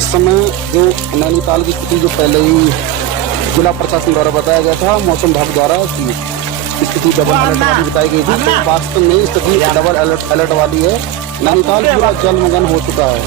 इस समय जो नैनीताल की स्थिति जो पहले ही जिला प्रशासन द्वारा बताया गया था, मौसम विभाग द्वारा कि स्थिति डबल अलर्ट वाली बताई गई थी, तो वास्तव में स्थिति डबल अलर्ट वाली है। नैनीताल पूरा जलमग्न हो चुका है।